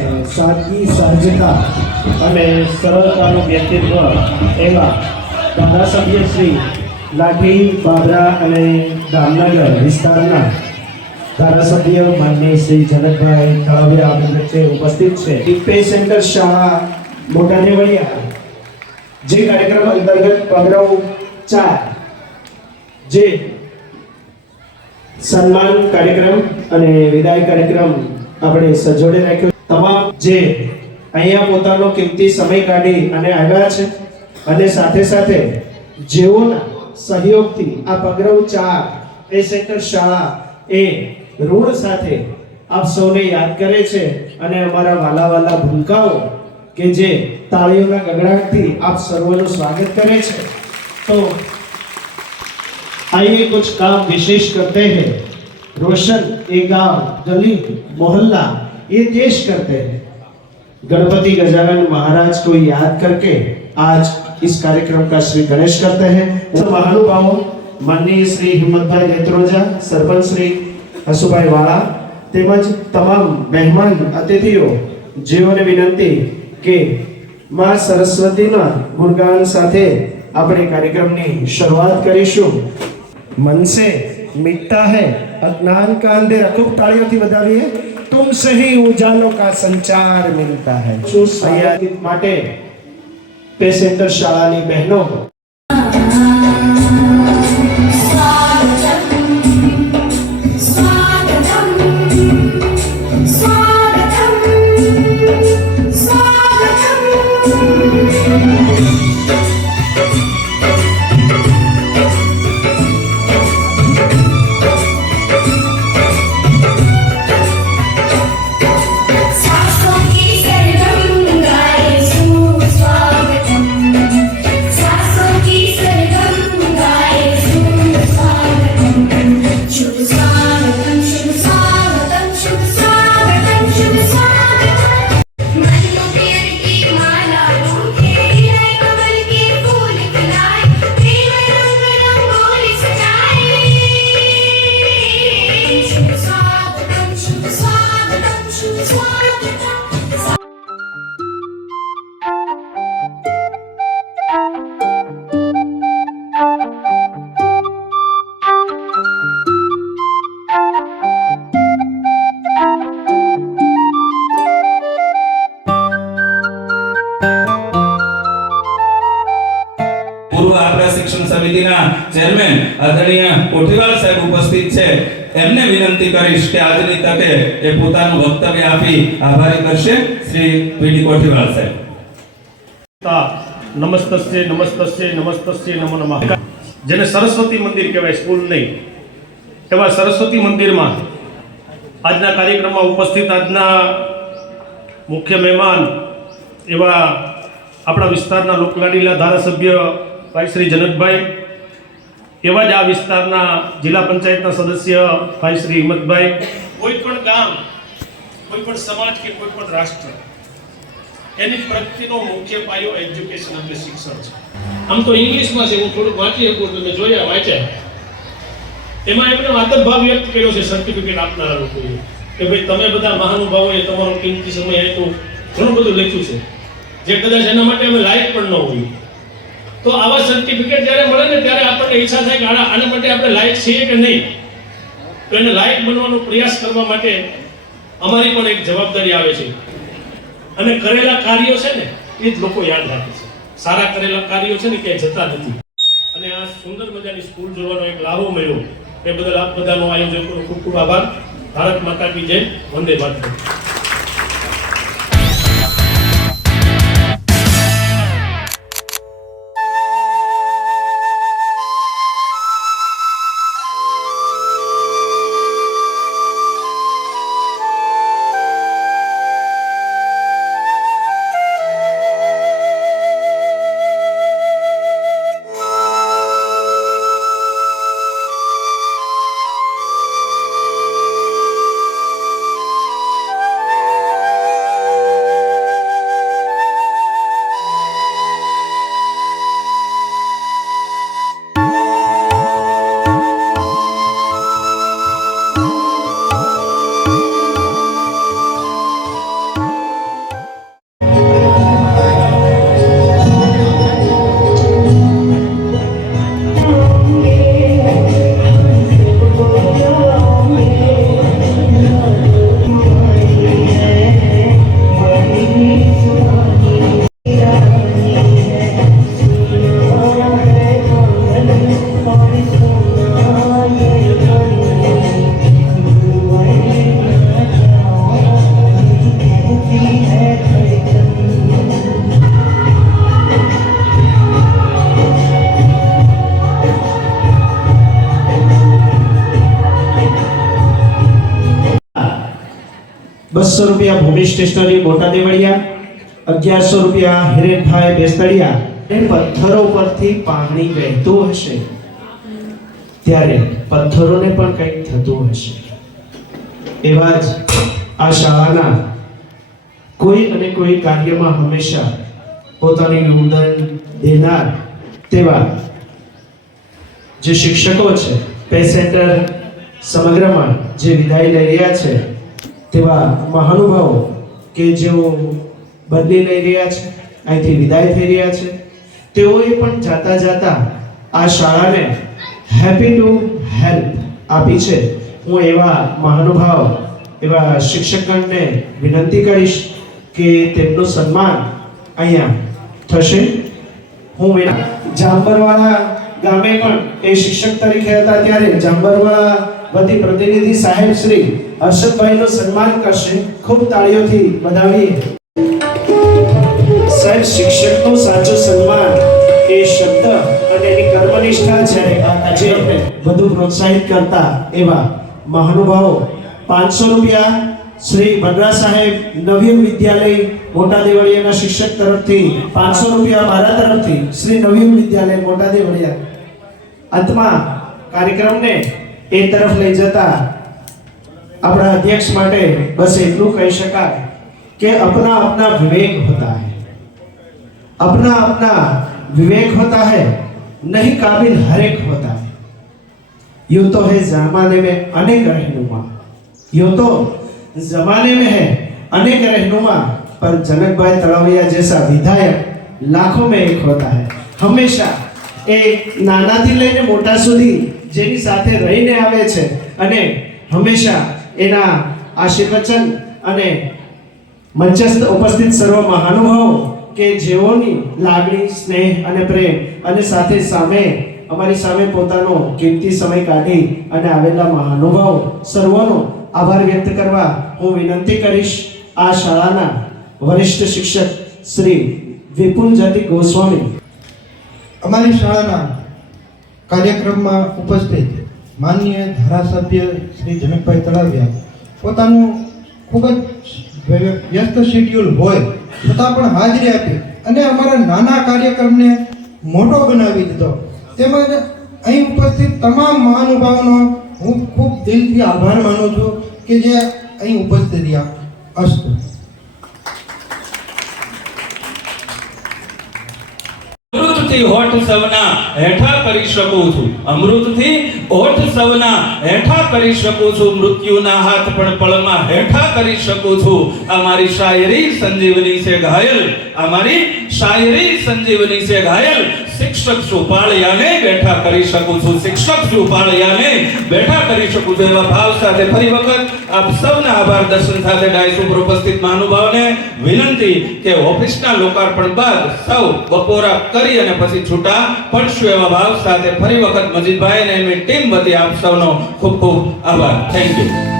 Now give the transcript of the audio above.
અને સાદગી, સહજતા અને સરળતાનું વ્યક્તિત્વ એવા ધારાસભ્ય શ્રી લાઠી, બાબરા અને દામનગર વિસ્તારના ધારાસભ્ય માન્ય શ્રી જનકભાઈ તળાવિયા વચ્ચે ઉપસ્થિત છે. ઇપે સેન્ટર શાળા મોટા જે કાર્યક્રમ અંતર્ગત પગરવ ચાર, જે સન્માન કાર્યક્રમ અને વિદાય કાર્યક્રમ આપણે સજોડે રાખ્યો તમામ જે અહીંયા પોતાનો કિંમતી સમય કાઢી અને આવ્યા છે અને સાથે સાથે જેઓના સહયોગથી આ પગરવ ચાર એ સેન્ટર શાળા એ ઋણ સાથે આપ સૌને યાદ કરે છે અને અમારા વાલા વાલા ભૂલકાઓ કે જે તાળીઓના ગગડાટથી આપ સર્વનું સ્વાગત કરે છે તો आइए कुछ काम विशेष करते हैं रोशन ये गांव दलित मोहल्ला ये देश करते हैं गणपति गजानन महाराज को याद करके आज इस कार्यक्रम का श्री गणेश करते हैं महानुभावों માનનીય શ્રી હિંમતભાઈ નેત્રોજા, સરપંચ શ્રી હસુભાઈ વાળા, તેમજ તમામ મહેમાન, અતિથિઓ, જેઓને વિનંતી કે મા સરસ્વતીના ગુણગાન સાથે આપણે કાર્યક્રમની શરૂઆત કરીશું. મનસે મિટતા હૈ. है अज्ञान का अंधेरा खूब तालियों વધાવીએ तुमसे ही उजालों का संचार मिलता है શું સહયાગી માટે પે સેન્ટર શાળાની બહેનો શિક્ષણ સમિતિના ચેરમેન આદરણીય કોઠીવાલ સાહેબ ઉપસ્થિત છે. એમને વિનંતી કરીશ કે આજની તકે એ પોતાનું વક્તવ્ય આપી આભારી કરશે શ્રી વીડી કોઠીવાલ સાહેબ. નમસ્તસ્ય નમસ્તસ્ય નમસ્તસ્ય, નમો નમઃ. જેને સરસ્વતી મંદિર કહેવાય, સ્કૂલ નહીં. એવા સરસ્વતી મંદિરમાં આજના કાર્યક્રમમાં ઉપસ્થિત આજના મુખ્ય મહેમાન એવા આપણા વિસ્તારના લોકલાડીલા ધારાસભ્ય ભાઈ શ્રી જનકભાઈ, એવા જ આ વિસ્તારના જિલ્લા પંચાયતના સદસ્ય ભાઈ શ્રી હિંમતભાઈ. કોઈ પણ ગામ, કોઈ પણ સમાજ કે કોઈ પણ રાષ્ટ્ર, એની પ્રગતિનો મુખ્ય પાયો એજ્યુકેશન એટલે શિક્ષણ છે. આમ તો ઇંગ્લિશમાં છે, હું થોડુંક વાંચી શકું તમે જોયા, વાંચ્યા. એમાં એમણે વાતભાવ વ્યક્ત કર્યો છે સર્ટિફિકેટ આપનારા લોકોએ. કે ભાઈ, તમે બધા મહાનુભાવોએ તમારો કિંમતી સમય તો ઘણું બધું લખ્યું છે. જે કદાચ એના માટે અમે લાયક પણ ન હોઈએ. તો આવા સર્ટિફિકેટ જ્યારે મળે ને ત્યારે આપણને ઈચ્છા થાય કે આના આના માટે આપણે લાયક છીએ કે નહીં. તો એને લાયક બનવાનો પ્રયાસ કરવા માટે અમારી પણ એક જવાબદારી આવે છે. અને કરેલા કાર્યો છે ને, એ જ લોકો યાદ રાખે છે. સારા કરેલા કાર્યો છે ને ક્યાંય જતા નથી. અને આ સુંદર મજાની સ્કૂલ જોવાનો એક લાભો મળ્યો. એ બદલ આપ બધાનો આયોજકોનો ખૂબ ખૂબ આભાર. ભારત માતા કી જય. વંદે માતરમ. બસો રૂપિયા ભૂમિ સ્ટેશનરી મોટા દેવળિયા, અગિયારસો રૂપિયા હિરેનભાઈ બેસતળિયા એ પથ્થરો પરથી પાણી વહેતું હશે. ત્યારે પથ્થરોને પણ કંઈક થતું હશે. એવા જ આ શાળાના કોઈ અને કોઈ કાર્યમાં હંમેશા પોતાની યોગદાન દેનાર તેવા જે શિક્ષકો છે, પેસેન્ટર સમગ્રમાં જે વિદાય લઈ રહ્યા છે તેવા મહાનુભાવો કે જેઓ બદલી લઈ રહ્યા છે, અહીંથી વિદાય થઈ રહ્યા છે. તેઓએ પણ જાતા જાતા આ શાળાને હેપી ટુ હેલ્પ આપી છે. હું એવા મહાનુભાવ, એવા શિક્ષકગણને વિનંતી કરીશ કે તેમનું સન્માન અહીંયા થશે. હું એના જાંબરવાળા ગામે પણ એ શિક્ષક તરીકે હતા ત્યારે જાંબરવાળા વતી પ્રતિનિધિ સાહેબ શ્રી હર્ષદભાઈનું સન્માન કરશે. ખૂબ તાળીઓથી વધાવીએ. સાહેબ, શિક્ષકનું સાચું સન્માન એ શબ્દ અને એની કર્મનિષ્ઠા છે જે વધુ પ્રોત્સાહિત કરતા એવા મહાનુભાવો. પાંચસો રૂપિયા શ્રી ભદ્રા સાહેબ નવીન વિદ્યાલય મોટા દેવળિયાના શિક્ષક તરફથી, પાંચસો રૂપિયા મારા તરફથી શ્રી નવીન વિદ્યાલય મોટા દેવળિયા. અંતમાં કાર્યક્રમને એ તરફ લઈ જતા આપણા અધ્યક્ષ માટે બસ એટલું કહી શકાય કે अपना अपना विवेक होता है अपना अपना विवेक होता है नहीं काबिल हर एक होता है यूं तो है जमाने में अनेक रहनुमा यूं तो जमाने में है अनेक रहनुमा पर जनक भाई तड़ाविया जैसा विधायक लाखों में एक होता है હંમેશા એ નાનાથી લઈને મોટા સુધી જેની સાથે રહીને આવે છે અને હંમેશા એના આશીર્વચન અને મંચસ્થ ઉપસ્થિત સર્વ મહાનુભાવો કે જેઓની લાગણી, સ્નેહ અને પ્રેમ અને સાથે સામે અમારી સામે પોતાનો કિંમતી સમય કાઢી અને આવેલા મહાનુભાવો સર્વનો આભાર વ્યક્ત કરવા હું વિનંતી કરીશ. આ શાળાના વરિષ્ઠ શિક્ષક શ્રી વિપુલ જતી ગોસ્વામી. અમારી શાળાના કાર્યક્રમમાં ઉપસ્થિત માનનીય ધારાસભ્ય શ્રી જનકભાઈ તળાવિયા. પોતાનું ખૂબ જ વ્યસ્ત શેડ્યુલ હોય, છતાં પણ હાજરી આપી અને અમારા નાના કાર્યક્રમને મોટો બનાવી દીધો. તેમજ અહીં ઉપસ્થિત તમામ મહાનુભાવોનો હું ખૂબ દિલથી આભાર માનું છું કે જે અહીં ઉપસ્થિત રહ્યા. અસ્તુ. અમૃતથી હોઠ સવના હેઠા કરી શકું છું. અમૃતથી હોઠ સવના હેઠા કરી શકું છું. મૃત્યુના હાથ પણ પળમાં હેઠા કરી શકું છું. આ મારી શાયરી સંજીવની છે ઘાયલ આ મારી શાયરી સંજીવની છે ઘાયલ શિક્ષક સુપાળિયાને બેઠા કરી શકું છું, શિક્ષક સુપાળિયાને બેઠા કરી શકું છું. એવા ભાવ સાથે ફરી વખત આપ સૌના આભાર, દર્શન સાથે ડાયસ ઉપર ઉપસ્થિત મહાનુભાવને વિનંતી કે ઓફિસના લોકાર્પણ બાદ સૌ બપોરા કરી અને પછી છૂટા પડશું એવા ભાવ સાથે ફરી વખત મજીદભાઈ અને એમની ટીમ વતી આપ સૌનો ખૂબ ખૂબ આભાર. Thank you